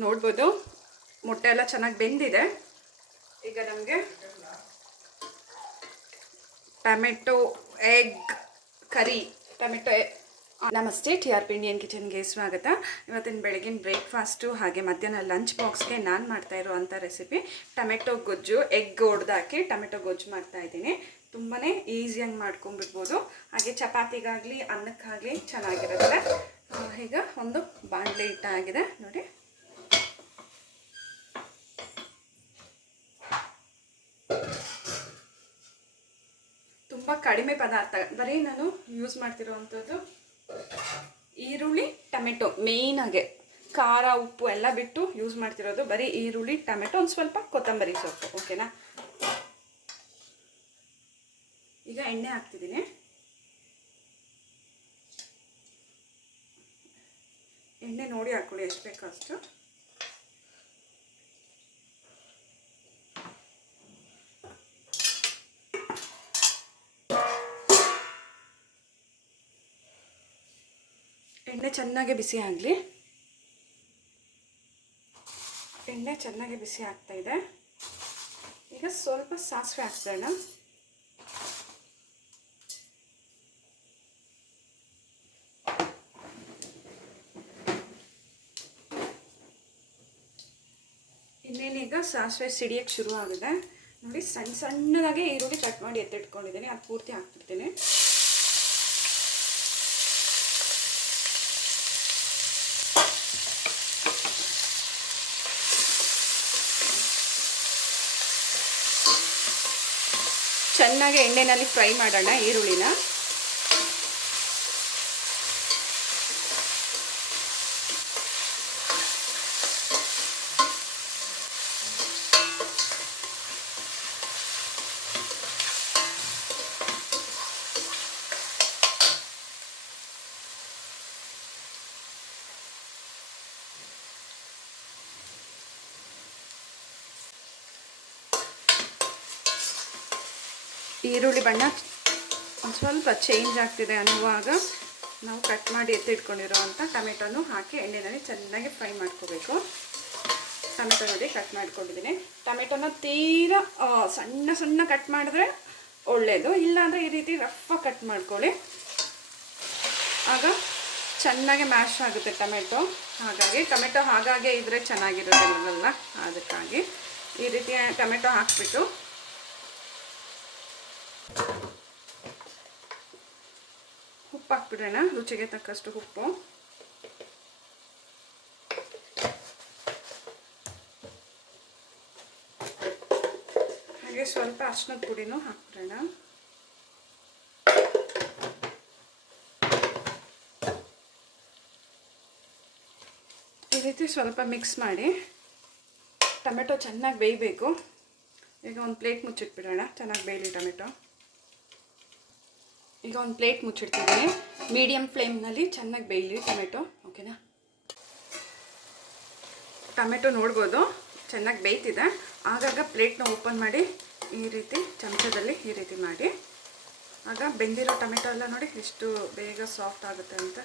ನೋಡ್ಬೋದು ಮೊಟ್ಟೆ ಎಲ್ಲ ಚೆನ್ನಾಗಿ ಬೆಂದಿದೆ. ಈಗ ನಮಗೆ ಟೊಮೆಟೊ ಎಗ್ ಕರಿ ನಮಸ್ತೆ, TRP ಇಂಡಿಯನ್ ಕಿಚನ್ಗೆ ಸ್ವಾಗತ. ಇವತ್ತಿನ ಬೆಳಗಿನ ಬ್ರೇಕ್ಫಾಸ್ಟು ಹಾಗೆ ಮಧ್ಯಾಹ್ನ ಲಂಚ್ ಬಾಕ್ಸ್ಗೆ ನಾನು ಮಾಡ್ತಾ ಇರೋವಂಥ ರೆಸಿಪಿ ಟೊಮೆಟೊ ಗೊಜ್ಜು. ಎಗ್ ಹೊಡೆದಾಕಿ ಟೊಮೆಟೊ ಗೊಜ್ಜು ಮಾಡ್ತಾಯಿದ್ದೀನಿ. ತುಂಬಾ ಈಸಿಯಾಗಿ ಮಾಡ್ಕೊಂಡ್ಬಿಡ್ಬೋದು. ಹಾಗೆ ಚಪಾತಿಗಾಗಲಿ ಅನ್ನಕ್ಕಾಗಲಿ ಚೆನ್ನಾಗಿರುತ್ತೆ. ಈಗ ಒಂದು ಬಾಣಲೆ ಇಟ್ಟಾಗಿದೆ ನೋಡಿ. ತುಂಬ ಕಡಿಮೆ ಪದಾರ್ಥ, ಬರೀ ನಾನು ಯೂಸ್ ಮಾಡ್ತಿರೋವಂಥದ್ದು ಈರುಳ್ಳಿ ಟೊಮೆಟೊ, ಮೇಯ್ನಾಗೆ ಖಾರ ಉಪ್ಪು ಎಲ್ಲ ಬಿಟ್ಟು ಯೂಸ್ ಮಾಡ್ತಿರೋದು ಬರೀ ಈರುಳ್ಳಿ ಟೊಮೆಟೊ, ಒಂದು ಸ್ವಲ್ಪ ಕೊತ್ತಂಬರಿ ಸೊಪ್ಪು. ಓಕೆನಾ? ಈಗ ಎಣ್ಣೆ ಹಾಕ್ತಿದ್ದೀನಿ. ಎಣ್ಣೆ ನೋಡಿ ಹಾಕ್ಕೊಳ್ಳಿ, ಎಷ್ಟು ಬೇಕೋ ಅಷ್ಟು. ಎಣ್ಣೆ ಚೆನ್ನಾಗಿ ಬಿಸಿ ಆಗಲಿ. ಎಣ್ಣೆ ಚೆನ್ನಾಗಿ ಬಿಸಿ ಆಗ್ತಾ ಇದೆ. ಈಗ ಸ್ವಲ್ಪ ಸಾಸಿವೆ ಹಾಕ್ಸೋಣ. ಇನ್ನೇನೀಗ ಸಾಸಿವೆ ಸಿಡಿಯೋಕ್ಕೆ ಶುರು ಆಗಿದೆ ನೋಡಿ. ಸಣ್ಣ ಸಣ್ಣದಾಗಿ ಈರುಳ್ಳಿ ಕಟ್ ಮಾಡಿ ಎತ್ತಿಟ್ಕೊಂಡಿದ್ದೀನಿ, ಅದು ಪೂರ್ತಿ ಹಾಕ್ಬಿಡ್ತೀನಿ. ಚೆನ್ನಾಗಿ ಎಣ್ಣೆನಲ್ಲಿ ಫ್ರೈ ಮಾಡೋಣ ಈರುಳ್ಳಿನ. ಈರುಳ್ಳಿ ಬಣ್ಣ ಒಂದು ಸ್ವಲ್ಪ ಚೇಂಜ್ ಆಗ್ತಿದೆ ಅನ್ನುವಾಗ ನಾವು ಕಟ್ ಮಾಡಿ ಎತ್ತಿಟ್ಕೊಂಡಿರೋವಂಥ ಟೊಮೆಟೊನು ಹಾಕಿ ಎಣ್ಣೆನಲ್ಲಿ ಚೆನ್ನಾಗಿ ಫ್ರೈ ಮಾಡ್ಕೋಬೇಕು. ಟೊಮೆಟೊ ನೋಡಿ ಕಟ್ ಮಾಡ್ಕೊಂಡಿದ್ದೀನಿ. ಟೊಮೆಟೊನ ತೀರಾ ಸಣ್ಣ ಸಣ್ಣ ಕಟ್ ಮಾಡಿದ್ರೆ ಒಳ್ಳೆಯದು, ಇಲ್ಲಾಂದರೆ ಈ ರೀತಿ ರಫಾಗಿ ಕಟ್ ಮಾಡ್ಕೊಳ್ಳಿ, ಆಗ ಚೆನ್ನಾಗಿ ಮ್ಯಾಶ್ ಆಗುತ್ತೆ ಟೊಮೆಟೊ. ಹಾಗಾಗಿ ಟೊಮೆಟೊ ಹಾಗಾಗೆ ಇದ್ದರೆ ಚೆನ್ನಾಗಿರೋದಿಲ್ಲ, ಅದಕ್ಕಾಗಿ ಈ ರೀತಿ ಟೊಮೆಟೊ ಹಾಕ್ಬಿಟ್ಟು ಉಪ್ಪು ಹಾಕ್ಬಿಡೋಣ, ರುಚಿಗೆ ತಕ್ಕಷ್ಟು ಉಪ್ಪು. ಹಾಗೆ ಸ್ವಲ್ಪ ಅರಿಶಿನದ ಪುಡಿನೂ ಹಾಕ್ಬಿಡೋಣ. ಈ ರೀತಿ ಸ್ವಲ್ಪ ಮಿಕ್ಸ್ ಮಾಡಿ ಟೊಮೆಟೊ ಚೆನ್ನಾಗಿ ಬೇಯಬೇಕು. ಈಗ ಒಂದು ಪ್ಲೇಟ್ ಮುಚ್ಚಿಟ್ಬಿಡೋಣ, ಚೆನ್ನಾಗಿ ಬೇಯಲಿ ಟೊಮೆಟೊ. ಈಗ ಒಂದು ಪ್ಲೇಟ್ ಮುಚ್ಚಿಡ್ತಿದ್ದೀನಿ, ಮೀಡಿಯಮ್ ಫ್ಲೇಮ್ನಲ್ಲಿ ಚೆನ್ನಾಗಿ ಬೇಯಲಿ ಟೊಮೆಟೊ. ಓಕೆನಾ? ಟೊಮೆಟೊ ನೋಡ್ಬೋದು ಚೆನ್ನಾಗಿ ಬೇಯ್ತಿದೆ. ಆಗಾಗ ಪ್ಲೇಟ್ನ ಓಪನ್ ಮಾಡಿ ಈ ರೀತಿ ಚಮಚದಲ್ಲಿ ಈ ರೀತಿ ಮಾಡಿ, ಆಗ ಬೆಂದಿರೋ ಟೊಮೆಟೊ ಎಲ್ಲ ನೋಡಿ ಎಷ್ಟು ಬೇಗ ಸಾಫ್ಟ್ ಆಗುತ್ತೆ ಅಂತ.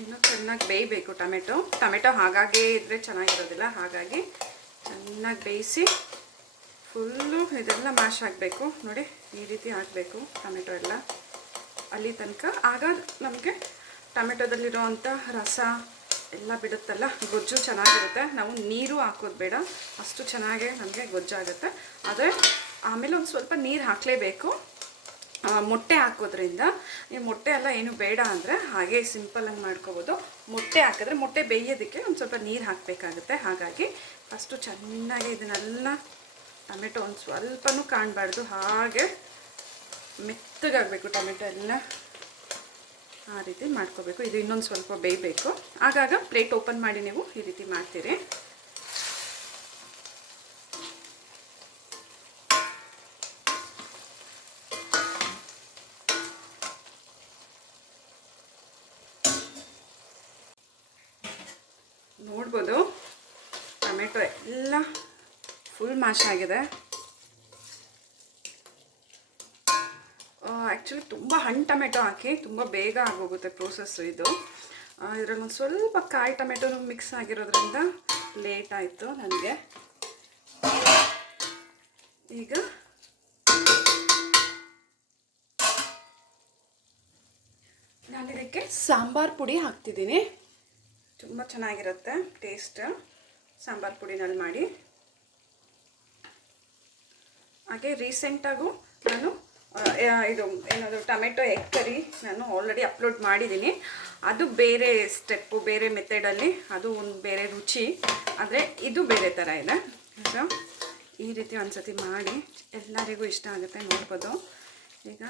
ಇನ್ನೂ ಚೆನ್ನಾಗಿ ಬೇಯಬೇಕು ಟೊಮೆಟೊ ಹಾಗಾಗೇ ಇದ್ದರೆ ಚೆನ್ನಾಗಿರೋದಿಲ್ಲ. ಹಾಗಾಗಿ ಚೆನ್ನಾಗಿ ಬೇಯಿಸಿ ಫುಲ್ಲು ಇದೆಲ್ಲ ಮ್ಯಾಶ್ ಆಗಬೇಕು ನೋಡಿ, ಈ ರೀತಿ ಆಗಬೇಕು ಟೊಮೆಟೊ ಎಲ್ಲ ಅಲ್ಲಿ ತನಕ. ಆಗ ನಮಗೆ ಟೊಮೆಟೊದಲ್ಲಿರೋವಂಥ ರಸ ಎಲ್ಲ ಬಿಡುತ್ತಲ್ಲ, ಗೊಜ್ಜು ಚೆನ್ನಾಗಿರುತ್ತೆ. ನಾವು ನೀರು ಹಾಕೋದು ಬೇಡ, ಅಷ್ಟು ಚೆನ್ನಾಗೇ ನಮಗೆ ಗೊಜ್ಜಾಗುತ್ತೆ. ಆದರೆ ಆಮೇಲೆ ಒಂದು ಸ್ವಲ್ಪ ನೀರು ಹಾಕಲೇಬೇಕು. ಮೊಟ್ಟೆ ಹಾಕೋದ್ರಿಂದ, ಈ ಮೊಟ್ಟೆ ಎಲ್ಲ ಏನು ಬೇಡ ಅಂದರೆ ಹಾಗೆ ಸಿಂಪಲಾಗಿ ಮಾಡ್ಕೋಬೋದು. ಮೊಟ್ಟೆ ಹಾಕಿದ್ರೆ ಮೊಟ್ಟೆ ಬೇಯೋದಕ್ಕೆ ಒಂದು ಸ್ವಲ್ಪ ನೀರು ಹಾಕಬೇಕಾಗುತ್ತೆ. ಹಾಗಾಗಿ ಫಸ್ಟು ಚೆನ್ನಾಗಿ ಇದನ್ನೆಲ್ಲ ಟೊಮೆಟೊ ಒಂದು ಸ್ವಲ್ಪನೂ ಕಾಣಬಾರ್ದು, ಹಾಗೆ ಮೆತ್ತಗಾಗಬೇಕು ಟೊಮೆಟೊ ಎಲ್ಲ, ಆ ರೀತಿ ಮಾಡ್ಕೋಬೇಕು. ಇದು ಇನ್ನೊಂದು ಸ್ವಲ್ಪ ಬೇಯಬೇಕು. ಆಗಾಗ ಪ್ಲೇಟ್ ಓಪನ್ ಮಾಡಿ ನೀವು ಈ ರೀತಿ ಮಾಡ್ತೀರಿ. ನೋಡ್ಬೋದು ಟೊಮೆಟೊ ಎಲ್ಲ ಫುಲ್ ಮ್ಯಾಶ್ ಆಗಿದೆ. ಆ್ಯಕ್ಚುಲಿ ತುಂಬ ಹಣ್ಣು ಟೊಮೆಟೊ ಹಾಕಿ ತುಂಬ ಬೇಗ ಆಗೋಗುತ್ತೆ ಪ್ರೋಸೆಸ್ಸು ಇದು. ಇದರಲ್ಲಿ ಒಂದು ಸ್ವಲ್ಪ ಕಾಯಿ ಟೊಮೆಟೊನು ಮಿಕ್ಸ್ ಆಗಿರೋದ್ರಿಂದ ಲೇಟ್ ಆಯಿತು ನನಗೆ. ಈಗ ನಾನು ಇದಕ್ಕೆ ಸಾಂಬಾರು ಪುಡಿ ಹಾಕ್ತಿದ್ದೀನಿ. ತುಂಬ ಚೆನ್ನಾಗಿರುತ್ತೆ ಟೇಸ್ಟ್ ಸಾಂಬಾರು ಪುಡಿನಲ್ಲಿ ಮಾಡಿ. ಹಾಗೆ ರೀಸೆಂಟಾಗೂ ನಾನು ಇದು ಏನಾದರೂ ಟೊಮೆಟೊ ಎಗ್ ಕರಿ ನಾನು ಆಲ್ರೆಡಿ ಅಪ್ಲೋಡ್ ಮಾಡಿದ್ದೀನಿ. ಅದು ಬೇರೆ ಸ್ಟೆಪ್ಪು, ಬೇರೆ ಮೆಥಡಲ್ಲಿ, ಅದು ಒಂದು ಬೇರೆ ರುಚಿ. ಆದರೆ ಇದು ಬೇರೆ ಥರ ಇದೆ. ಸೊ ಈ ರೀತಿ ಒಂದು ಸತಿ ಮಾಡಿ ಎಲ್ಲರಿಗೂ ಇಷ್ಟ ಆಗುತ್ತೆ, ನೋಡ್ಬೋದು. ಈಗ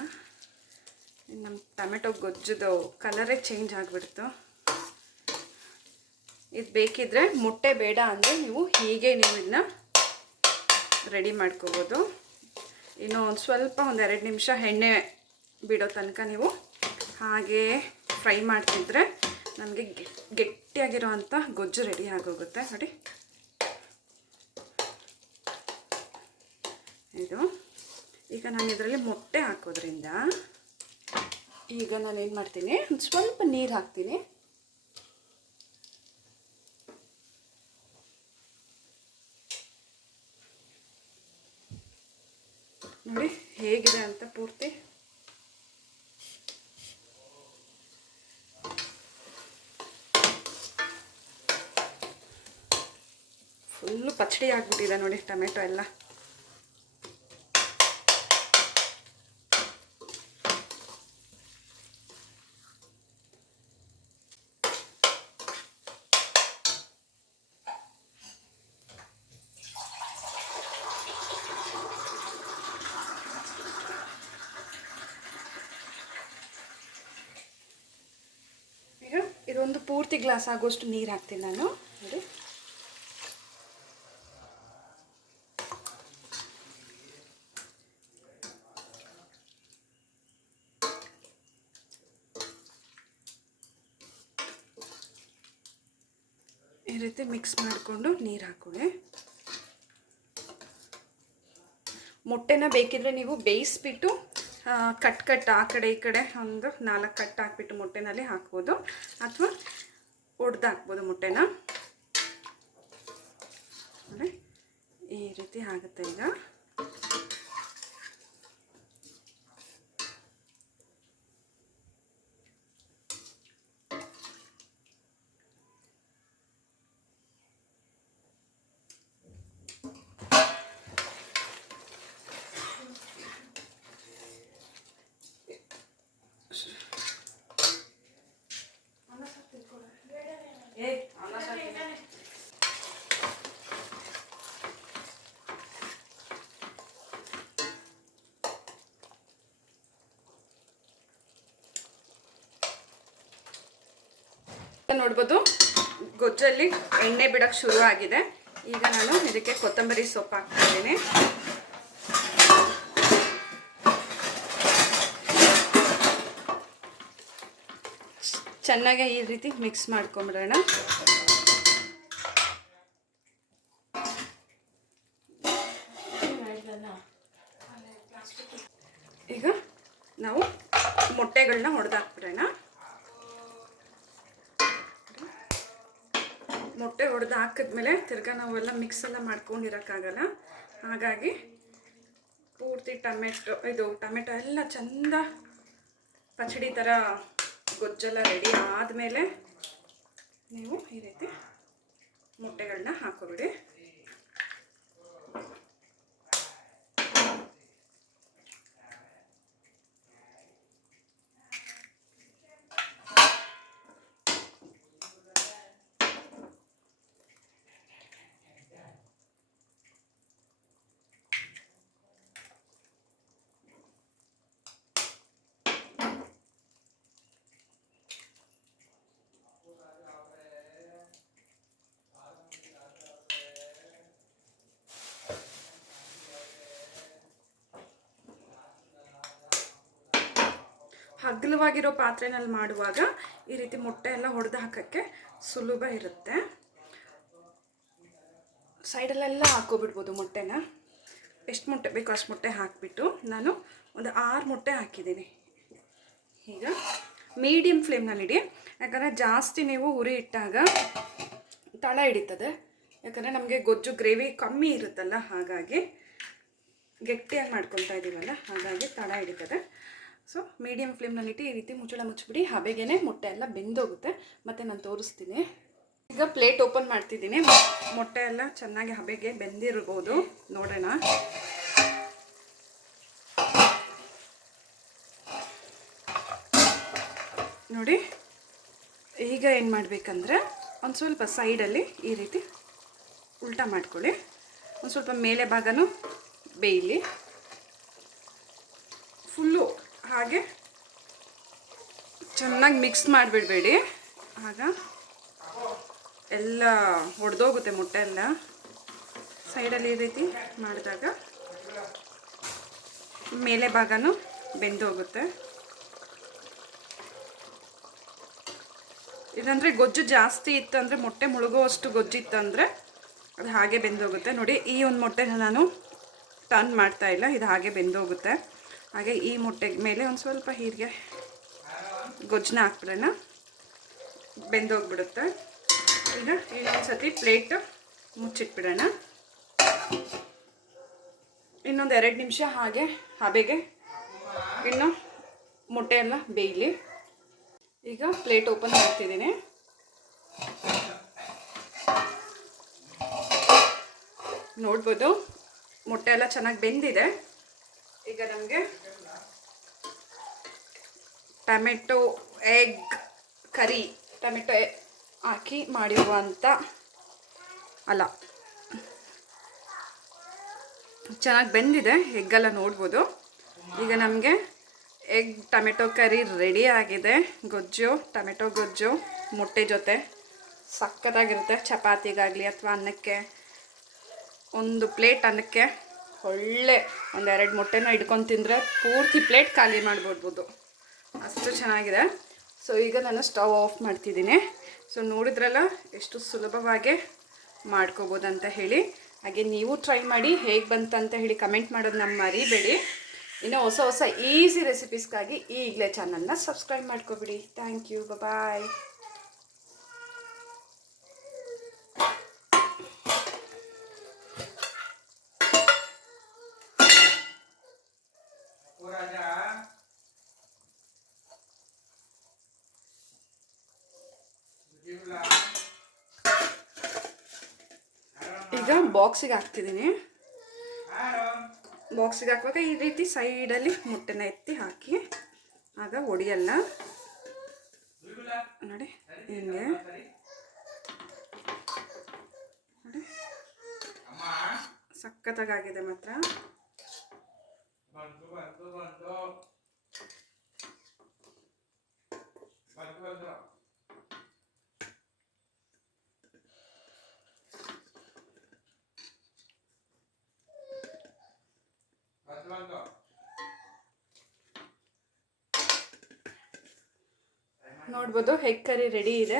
ನಮ್ಮ ಟೊಮೆಟೊ ಗೊಜ್ಜುದು ಕಲರೇ ಚೇಂಜ್ ಆಗಿಬಿಡ್ತು. ಇದು ಬೇಕಿದ್ದರೆ ಮೊಟ್ಟೆ ಬೇಡ ಅಂದರೆ ನೀವು ಹೀಗೆ ನೀವು ಇದನ್ನ ರೆಡಿ ಮಾಡ್ಕೋಬೋದು. ಇನ್ನು ಒಂದು ಸ್ವಲ್ಪ ಒಂದು 2 ನಿಮಿಷ ಎಣ್ಣೆ ಬಿಡೋ ತನಕ ನೀವು ಹಾಗೇ ಫ್ರೈ ಮಾಡ್ತಿದ್ರೆ ನಮಗೆ ಗಟ್ಟಿಯಾಗಿರೋ ಅಂಥ ಗೊಜ್ಜು ರೆಡಿ ಆಗೋಗುತ್ತೆ. ನೋಡಿ, ಇದು ಈಗ ನಾನು ಇದರಲ್ಲಿ ಮೊಟ್ಟೆ ಹಾಕೋದ್ರಿಂದ ಈಗ ನಾನು ಏನು ಮಾಡ್ತೀನಿ, ಒಂದು ಸ್ವಲ್ಪ ನೀರು ಹಾಕ್ತೀನಿ. ನೋಡಿ ಹೇಗಿದೆ ಅಂತ ಪೂರ್ತಿ. ಫುಲ್ಲು ಪಚಡಿ ಆಗಿಬಿಟ್ಟಿದೆ ನೋಡಿ ಟೊಮೆಟೊ ಎಲ್ಲ. ಇದೊಂದು ಪೂರ್ತಿ ಗ್ಲಾಸ್ ಆಗೋಷ್ಟು ನೀರು ಹಾಕ್ತೀನಿ ನಾನು. ನೋಡಿ, ಈ ರೀತಿ ಮಿಕ್ಸ್ ಮಾಡಿಕೊಂಡು ನೀರು ಹಾಕೊಳ್ಳಿ. ಮೊಟ್ಟೆನ ಬೇಕಿದ್ರೆ ನೀವು ಬೇಯಿಸ್ಬಿಟ್ಟು ಕಟ್ ಆ ಕಡೆ ಈ ಕಡೆ ಒಂದು 4 ಕಟ್ ಹಾಕ್ಬಿಟ್ಟು ಮೊಟ್ಟೆನಲ್ಲಿ ಹಾಕ್ಬೋದು, ಅಥವಾ ಒಡೆದು ಹಾಕ್ಬೋದು ಮೊಟ್ಟೆನ. ಅಂದರೆ ಈ ರೀತಿ ಆಗುತ್ತೆ. ಈಗ ನೋಡ್ಬೋದು ಗೊಜ್ಜಲ್ಲಿ ಎಣ್ಣೆ ಬಿಡೋಕ್ಕೆ ಶುರು ಆಗಿದೆ. ಈಗ ನಾನು ಇದಕ್ಕೆ ಕೊತ್ತಂಬರಿ ಸೊಪ್ಪು ಹಾಕ್ತಾ ಇದ್ದೀನಿ. ಚೆನ್ನಾಗಿ ಈ ರೀತಿ ಮಿಕ್ಸ್ ಮಾಡ್ಕೊಂಬಿಡೋಣ. ಈಗ ನಾವು ಮೊಟ್ಟೆಗಳನ್ನ ಹೊಡೆದಾಕ್ಬಿಡೋಣ. ಮೊಟ್ಟೆ ಹೊಡೆದು ಹಾಕಿದ್ಮೇಲೆ ತಿರ್ಗಾ ನಾವೆಲ್ಲ ಮಿಕ್ಸ್ ಎಲ್ಲ ಮಾಡ್ಕೊಂಡಿರೋಕ್ಕಾಗಲ್ಲ. ಹಾಗಾಗಿ ಪೂರ್ತಿ ಟೊಮೆಟೊ ಎಲ್ಲ ಚೆಂದ ಪಚಡಿ ಥರ ಗೊಜ್ಜೆಲ್ಲ ರೆಡಿ ಆದಮೇಲೆ ನೀವು ಈ ರೀತಿ ಮೊಟ್ಟೆಗಳನ್ನ ಹಾಕೋಬಿಡಿ. ಅಗಲವಾಗಿರೋ ಪಾತ್ರೆನಲ್ಲಿ ಮಾಡುವಾಗ ಈ ರೀತಿ ಮೊಟ್ಟೆ ಎಲ್ಲ ಹೊಡೆದು ಹಾಕೋಕ್ಕೆ ಸುಲಭ ಇರುತ್ತೆ. ಸೈಡಲ್ಲೆಲ್ಲ ಹಾಕ್ಕೊಬಿಡ್ಬೋದು ಮೊಟ್ಟೆನ. ಎಷ್ಟು ಮೊಟ್ಟೆ ಬೇಕೋ ಅಷ್ಟು ಮೊಟ್ಟೆ ಹಾಕಿಬಿಟ್ಟು ನಾನು ಒಂದು 6 ಮೊಟ್ಟೆ ಹಾಕಿದ್ದೀನಿ. ಈಗ ಮೀಡಿಯಮ್ ಫ್ಲೇಮ್ನಲ್ಲಿಡಿ, ಯಾಕಂದರೆ ಜಾಸ್ತಿ ನೀವು ಉರಿ ಇಟ್ಟಾಗ ತಳ ಹಿಡಿತದೆ. ಯಾಕಂದರೆ ನಮಗೆ ಗೊಜ್ಜು ಗ್ರೇವಿ ಕಮ್ಮಿ ಇರುತ್ತಲ್ಲ, ಹಾಗಾಗಿ ಗಟ್ಟಿಯಾಗಿ ಮಾಡ್ಕೊತಾ ಇದ್ದೀವಲ್ಲ, ಹಾಗಾಗಿ ತಳ ಹಿಡಿತದೆ. ಸೊ ಮೀಡಿಯಮ್ ಫ್ಲೇಮ್ನಲ್ಲಿಟ್ಟು ಈ ರೀತಿ ಮುಚ್ಚಳ ಮುಚ್ಚಿಬಿಡಿ. ಹಬೆಗೇ ಮೊಟ್ಟೆ ಎಲ್ಲ ಬೆಂದೋಗುತ್ತೆ. ಮತ್ತು ನಾನು ತೋರಿಸ್ತೀನಿ. ಈಗ ಪ್ಲೇಟ್ ಓಪನ್ ಮಾಡ್ತಿದ್ದೀನಿ. ಮೊಟ್ಟೆ ಎಲ್ಲ ಚೆನ್ನಾಗಿ ಹಬೆಗೆ ಬೆಂದಿರ್ಬೋದು, ನೋಡೋಣ. ನೋಡಿ, ಈಗ ಏನು ಮಾಡಬೇಕಂದ್ರೆ ಒಂದು ಸ್ವಲ್ಪ ಸೈಡಲ್ಲಿ ಈ ರೀತಿ ಉಲ್ಟಾ ಮಾಡ್ಕೊಳ್ಳಿ. ಒಂದು ಸ್ವಲ್ಪ ಮೇಲೆ ಭಾಗನೂ ಬೇಯಲಿ. ಫುಲ್ಲು ಹಾಗೆ ಚೆನ್ನಾಗಿ ಮಿಕ್ಸ್ ಮಾಡಿಬಿಡಬೇಡಿ, ಆಗ ಎಲ್ಲ ಒಡೆದೋಗುತ್ತೆ ಮೊಟ್ಟೆ ಎಲ್ಲ. ಸೈಡಲ್ಲಿ ಈ ರೀತಿ ಮಾಡಿದಾಗ ಮೇಲೆ ಭಾಗನೂ ಬೆಂದೋಗುತ್ತೆ. ಇದಂದರೆ ಗೊಜ್ಜು ಜಾಸ್ತಿ ಇತ್ತಂದರೆ, ಮೊಟ್ಟೆ ಮುಳುಗೋವಷ್ಟು ಗೊಜ್ಜಿತ್ತಂದರೆ ಅದು ಹಾಗೆ ಬೆಂದೋಗುತ್ತೆ. ನೋಡಿ, ಈ ಒಂದು ಮೊಟ್ಟೆನ ನಾನು ಟರ್ನ್ ಮಾಡ್ತಾ ಇಲ್ಲ, ಇದು ಹಾಗೆ ಬೆಂದೋಗುತ್ತೆ. ಹಾಗೆ ಈ ಮೊಟ್ಟೆ ಮೇಲೆ ಒಂದು ಸ್ವಲ್ಪ ಹೀರಿಗೆ ಗೊಜ್ಜನ್ನ ಹಾಕ್ಬಿಡೋಣ, ಬೆಂದೋಗ್ಬಿಡುತ್ತೆ. ಈಗ ಇನ್ನೊಂದು ಸತಿ ಪ್ಲೇಟ್ ಮುಚ್ಚಿಟ್ಬಿಡೋಣ. ಇನ್ನೊಂದು 2 ನಿಮಿಷ ಹಾಗೆ ಹಬೆಗೆ ಇನ್ನು ಮೊಟ್ಟೆ ಎಲ್ಲ ಬೇಯಲಿ. ಈಗ ಪ್ಲೇಟ್ ಓಪನ್ ಮಾಡ್ತಿದ್ದೀನಿ. ನೋಡ್ಬೋದು ಮೊಟ್ಟೆ ಎಲ್ಲ ಚೆನ್ನಾಗಿ ಬೆಂದಿದೆ. ಈಗ ನಮಗೆ ಟೊಮೆಟೊ ಎಗ್ ಕರಿ, ಟೊಮೆಟೊ ಹಾಕಿ ಮಾಡಿರುವಂಥ ಅಲ್ಲ, ಚೆನ್ನಾಗಿ ಬೆಂದಿದೆ. ಎಗ್ಗೆಲ್ಲ ನೋಡ್ಬೋದು. ಈಗ ನಮಗೆ ಎಗ್ ಟೊಮೆಟೊ ಕರಿ ರೆಡಿ ಆಗಿದೆ. ಗೊಜ್ಜು, ಟೊಮೆಟೊ ಗೊಜ್ಜು ಮೊಟ್ಟೆ ಜೊತೆ ಸಕ್ಕತ್ತಾಗಿರುತ್ತೆ. ಚಪಾತಿಗಾಗಲಿ ಅಥವಾ ಅನ್ನಕ್ಕೆ, ಒಂದು ಪ್ಲೇಟ್ ಅನ್ನಕ್ಕೆ ಒಳ್ಳೆ ಒಂದು 2 ಮೊಟ್ಟೆನ ಇಟ್ಕೊಂಡು ತಿಂದರೆ ಪೂರ್ತಿ ಪ್ಲೇಟ್ ಖಾಲಿ ಮಾಡ್ಬೋದು, ಅಷ್ಟು ಚೆನ್ನಾಗಿದೆ. ಸೊ ಈಗ ನಾನು ಸ್ಟವ್ ಆಫ್ ಮಾಡ್ತಿದ್ದೀನಿ. ಸೊ ನೋಡಿದ್ರಲ್ಲ ಎಷ್ಟು ಸುಲಭವಾಗಿ ಮಾಡ್ಕೋಬೋದು ಅಂತ ಹೇಳಿ. ಹಾಗೆ ನೀವು ಟ್ರೈ ಮಾಡಿ, ಹೇಗೆ ಬಂತಂತ ಹೇಳಿ ಕಮೆಂಟ್ ಮಾಡೋದನ್ನ ಮರಿಬೇಡಿ. ಇನ್ನು ಹೊಸ ಹೊಸ ಈಸಿ ರೆಸಿಪೀಸ್ಗಾಗಿ ಈಗಲೇ ಚಾನಲ್ನ ಸಬ್ಸ್ಕ್ರೈಬ್ ಮಾಡ್ಕೊಬಿಡಿ. ಥ್ಯಾಂಕ್ ಯು, ಬಾಯ್. ಈಗ ಬಾಕ್ಸಿಗೆ ಹಾಕ್ತಿದ್ದೀನಿ. ಬಾಕ್ಸಿಗೆ ಹಾಕುವಾಗ ಈ ರೀತಿ ಸೈಡಲ್ಲಿ ಮೊಟ್ಟೆನ ಎತ್ತಿ ಹಾಕಿ, ಆಗ ಒಡಿಯಲ್ಲ. ನೋಡಿ ಹಿಂಗೆ ನೋಡಿ, ಸಖತ್ತಾಗಿದೆ ಮಾತ್ರ. ನೋಡ್ಬೋದು ಎಗ್ ಕರಿ ರೆಡಿ ಇದೆ.